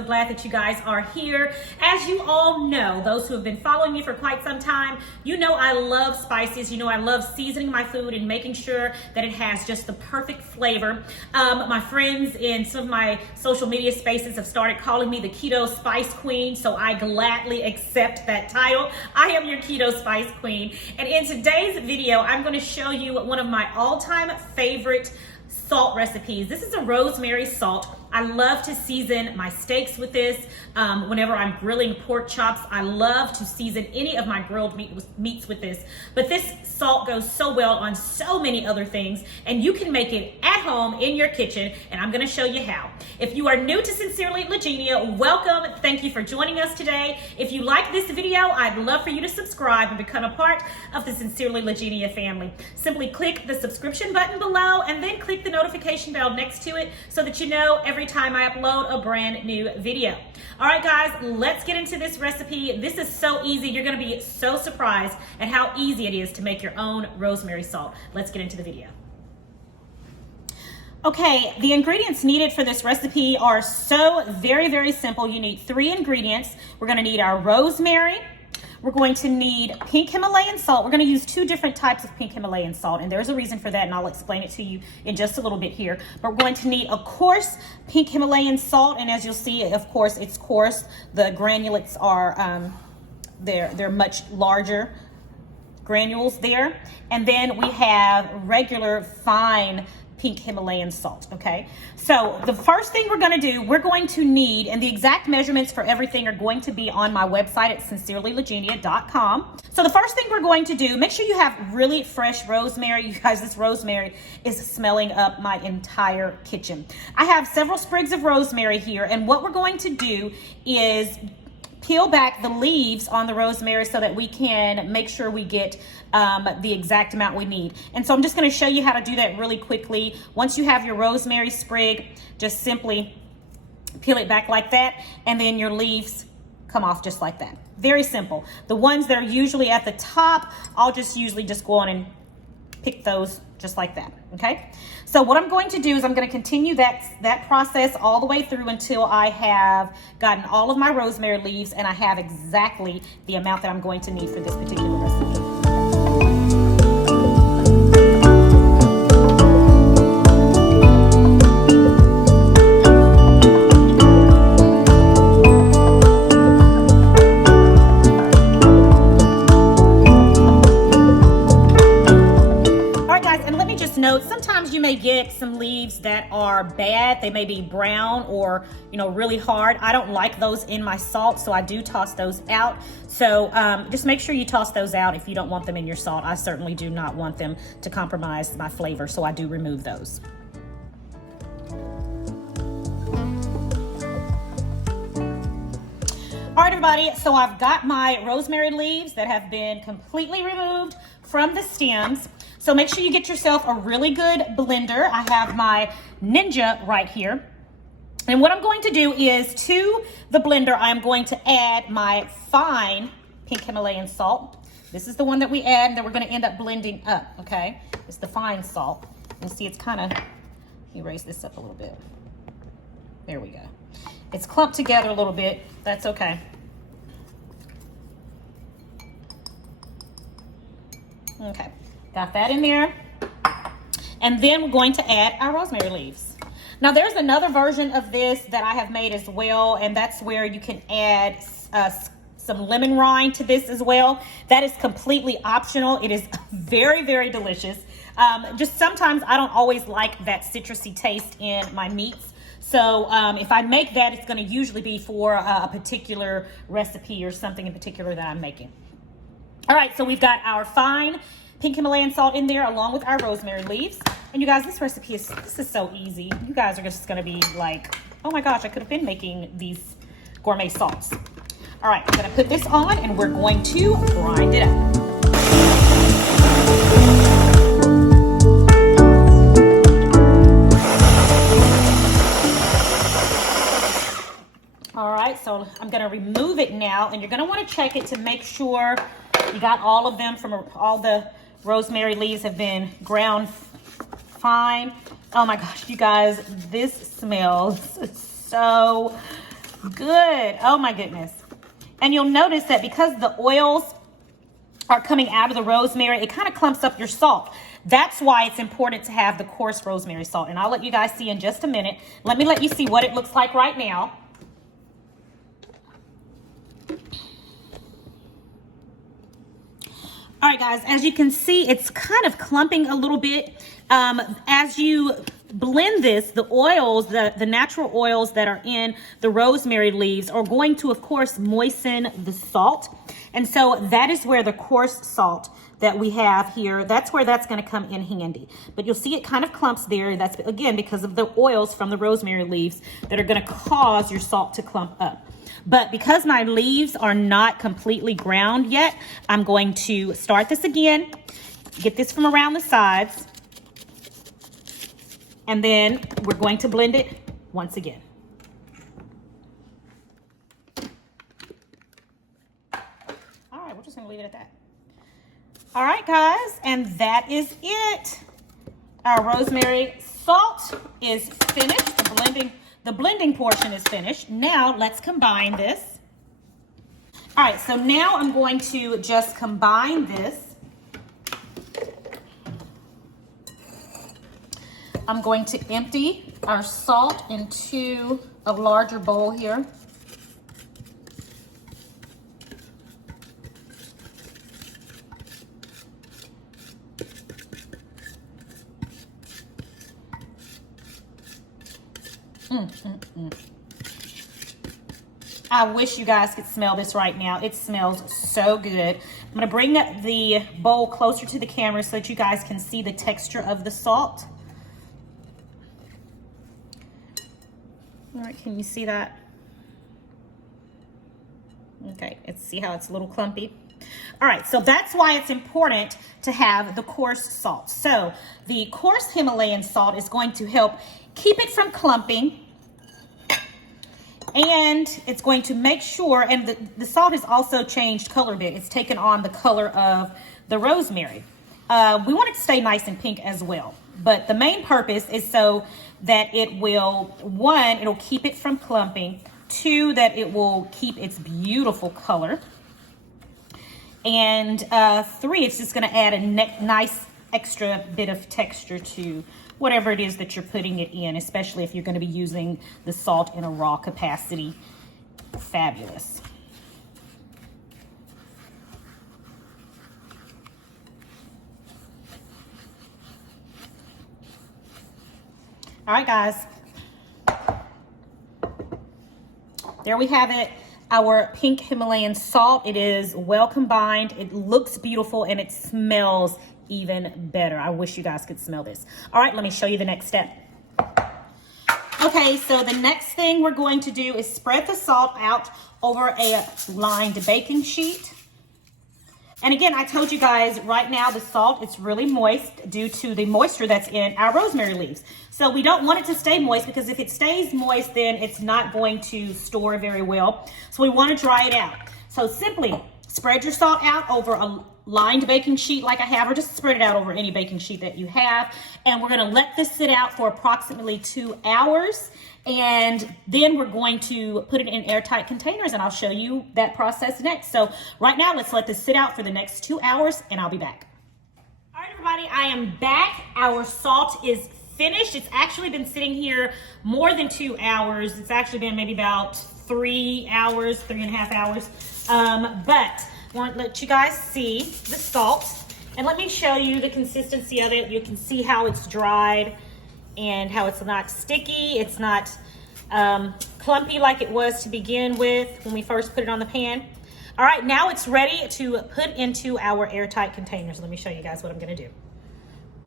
so glad that you guys are here. As you all know, those who have been following me for quite some time, you know I love spices. You know I love seasoning my food and making sure that it has just the perfect flavor. My friends in some of my social media spaces have started calling me the Keto Spice Queen, so I gladly accept that title. I am your Keto Spice Queen, and in today's video, I'm going to show you one of my all-time favorite salt recipes. This is a rosemary salt. I love to season my steaks with this. Whenever I'm grilling pork chops, I love to season any of my grilled meats with this. But this salt goes so well on so many other things, and you can make it at home in your kitchen, and I'm gonna show you how. If you are new to Sincerely Legenia, welcome. Thank you for joining us today. If you like this video, I'd love for you to subscribe and become a part of the Sincerely Legenia family. Simply click the subscription button below and then click the notification bell next to it so that you know every time I upload a brand new video. All right, guys, let's get into this recipe. This is so easy. You're gonna be so surprised at how easy it is to make your own rosemary salt. Let's get into the video. Okay, the ingredients needed for this recipe are so very simple. You need 3 ingredients. We're gonna need our rosemary. We're going to need pink Himalayan salt. We're going to use 2 different types of pink Himalayan salt, and there's a reason for that, and I'll explain it to you in just a little bit here. But we're going to need a coarse pink Himalayan salt, and as you'll see, of course, it's coarse. The granulates are, they're much larger granules there. And then we have regular fine pink Himalayan salt, okay? So the first thing we're gonna do, we're going to need, and the exact measurements for everything are going to be on my website at sincerelylegenia.com. So the first thing we're going to do, make sure you have really fresh rosemary. You guys, this rosemary is smelling up my entire kitchen. I have several sprigs of rosemary here, and what we're going to do is peel back the leaves on the rosemary so that we can make sure we get the exact amount we need. And so I'm just going to show you how to do that really quickly. Once you have your rosemary sprig, just simply peel it back like that, and then your leaves come off just like that. Very simple. The ones that are usually at the top, I'll just usually just go on and pick those just like that, okay? So what I'm going to do is I'm going to continue that process all the way through until I have gotten all of my rosemary leaves and I have exactly the amount that I'm going to need for this particular recipe. Note, sometimes you may get some leaves that are bad. They may be brown or, you know, really hard. I don't like those in my salt, so I do toss those out. So just make sure you toss those out if you don't want them in your salt. I certainly do not want them to compromise my flavor, so I do remove those. All right, everybody, so I've got my rosemary leaves that have been completely removed from the stems. So make sure you get yourself a really good blender. I have my Ninja right here. And what I'm going to do is to the blender, I'm going to add my fine pink Himalayan salt. This is the one that we add that we're going to end up blending up, okay? It's the fine salt. And see, it's kind of, let me raise this up a little bit. There we go. It's clumped together a little bit. That's okay. Okay. Got that in there. And then we're going to add our rosemary leaves. Now there's another version of this that I have made as well, and that's where you can add some lemon rind to this as well. That is completely optional. It is very delicious. Just sometimes I don't always like that citrusy taste in my meats. So if I make that, it's going to usually be for a particular recipe or something in particular that I'm making. All right, so we've got our fine pink Himalayan salt in there along with our rosemary leaves. And you guys, this recipe is so easy. You guys are just gonna be like, oh my gosh, I could have been making these gourmet salts. All right, I'm gonna put this on and we're going to grind it up. All right, so I'm gonna remove it now, and you're gonna wanna check it to make sure you got all of them from all the rosemary leaves have been ground fine. Oh my gosh, you guys, this smells so Good. Oh my goodness. And you'll notice that because the oils are coming out of the rosemary, it kind of clumps up your salt. That's why it's important to have the coarse rosemary salt. And I'll let you guys see in just a minute. Let me let you see what it looks like right now. All right, guys, as you can see, it's kind of clumping a little bit. As you blend this, the oils, the natural oils that are in the rosemary leaves are going to, of course, moisten the salt. And so that is where the coarse salt that we have here, that's where that's going to come in handy. But you'll see it kind of clumps there. That's, again, because of the oils from the rosemary leaves that are going to cause your salt to clump up. But because my leaves are not completely ground yet, I'm going to start this again, get this from around the sides, and then we're going to blend it once again. All right, we're just gonna leave it at that. All right, guys, and that is it. Our rosemary salt is finished. The blending portion is finished. Now let's combine this. All right, so now I'm going to just combine this. I'm going to empty our salt into a larger bowl here. I wish you guys could smell this right now. It smells so good. I'm gonna bring the bowl closer to the camera so that you guys can see the texture of the salt. All right, can you see that? Okay, let's see how it's a little clumpy. All right, so that's why it's important to have the coarse salt. So the coarse Himalayan salt is going to help keep it from clumping, and it's going to make sure, and the salt has also changed color a bit. It's taken on the color of the rosemary. We want it to stay nice and pink as well, but the main purpose is so that it will, one, it'll keep it from clumping, two, that it will keep its beautiful color, and three, it's just going to add a nice extra bit of texture to whatever it is that you're putting it in, especially if you're going to be using the salt in a raw capacity. Fabulous. All right, guys. There we have it. Our pink Himalayan salt. It is well combined. It looks beautiful and it smells even better. I wish you guys could smell this. All right, let me show you the next step. Okay, so the next thing we're going to do is spread the salt out over a lined baking sheet. And again, I told you guys right now the salt is really moist due to the moisture that's in our rosemary leaves. So we don't want it to stay moist, because if it stays moist, then it's not going to store very well. So we want to dry it out. So simply spread your salt out over a lined baking sheet like I have, or just spread it out over any baking sheet that you have. And we're going to let this sit out for approximately 2 hours. And then we're going to put it in airtight containers, and I'll show you that process next. So right now, let's let this sit out for the next 2 hours, and I'll be back. All right, everybody, I am back. Our salt is finished. It's actually been sitting here more than 2 hours. It's actually been maybe about 3 hours, 3.5 hours. But I want to let you guys see the salt, and let me show you the consistency of it. You can see how it's dried and how it's not sticky. It's not clumpy like it was to begin with when we first put it on the pan. All right, now it's ready to put into our airtight containers. Let me show you guys what I'm gonna do.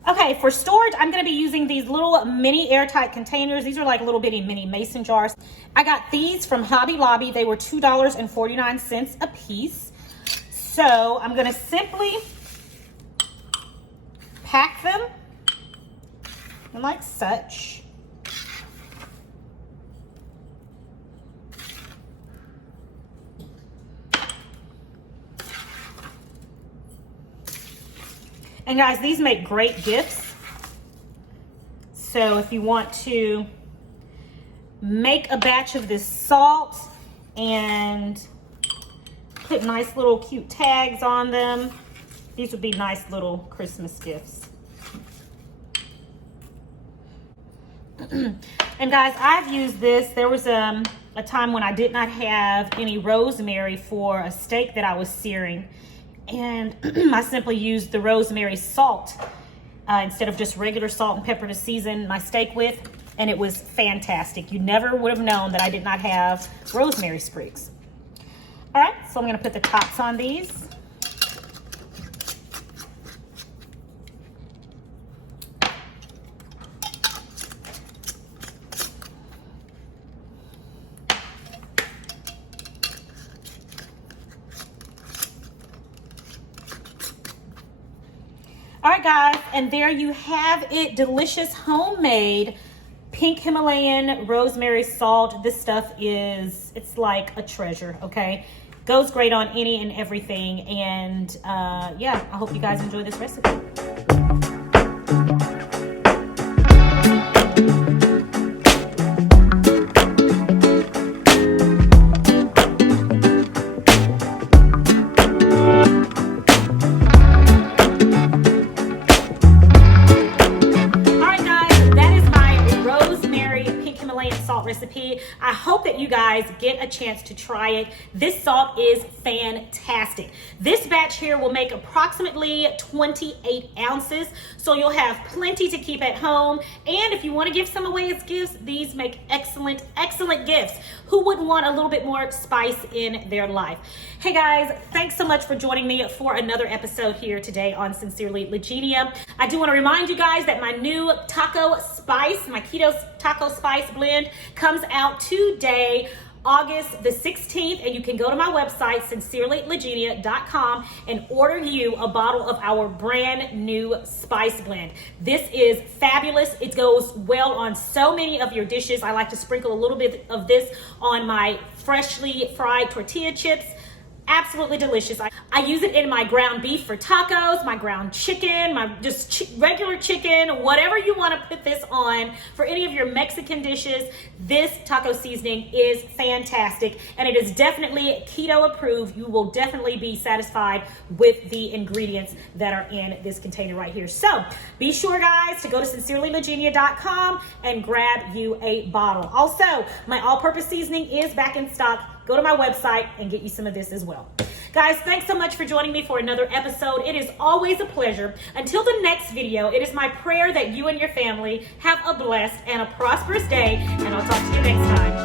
Okay, for storage, I'm gonna be using these little mini airtight containers. These are like little bitty mini mason jars. I got these from Hobby Lobby. They were $2.49 a piece. So I'm gonna simply pack them like such. And guys, these make great gifts. So if you want to make a batch of this salt and put nice little cute tags on them. These would be nice little Christmas gifts. And guys, I've used this. There was a time when I did not have any rosemary for a steak that I was searing, and I simply used the rosemary salt instead of just regular salt and pepper to season my steak with, and it was fantastic. You never would have known that I did not have rosemary sprigs. All right, so I'm gonna put the tops on these. All right, guys, and there you have it. Delicious homemade Pink Himalayan Rosemary Salt. This stuff it's like a treasure, okay? Goes great on any and everything. And yeah, I hope you guys enjoy this recipe. Recipe. I hope that you guys get a chance to try it. This salt is fantastic. This batch here will make approximately 28 ounces, so you'll have plenty to keep at home. And if you want to give some away as gifts, these make excellent gifts. Who wouldn't want a little bit more spice in their life? Hey guys, thanks so much for joining me for another episode here today on Sincerely Legenia. I do want to remind you guys that my new taco spice, my keto taco spice blend, comes out today, August the 16th, and you can go to my website, sincerelylegenia.com, and order you a bottle of our brand new spice blend. This is fabulous. It goes well on so many of your dishes. I like to sprinkle a little bit of this on my freshly fried tortilla chips. Absolutely delicious. I use it in my ground beef for tacos, my ground chicken, my regular chicken, whatever you want to put this on for any of your Mexican dishes. This taco seasoning is fantastic, and it is definitely keto approved. You will definitely be satisfied with the ingredients that are in this container right here. So be sure, guys, to go to sincerelylegenia.com and grab you a bottle. Also, my all-purpose seasoning is back in stock. Go to my website and get you some of this as well. Guys, thanks so much for joining me for another episode. It is always a pleasure. Until the next video, it is my prayer that you and your family have a blessed and a prosperous day, and I'll talk to you next time.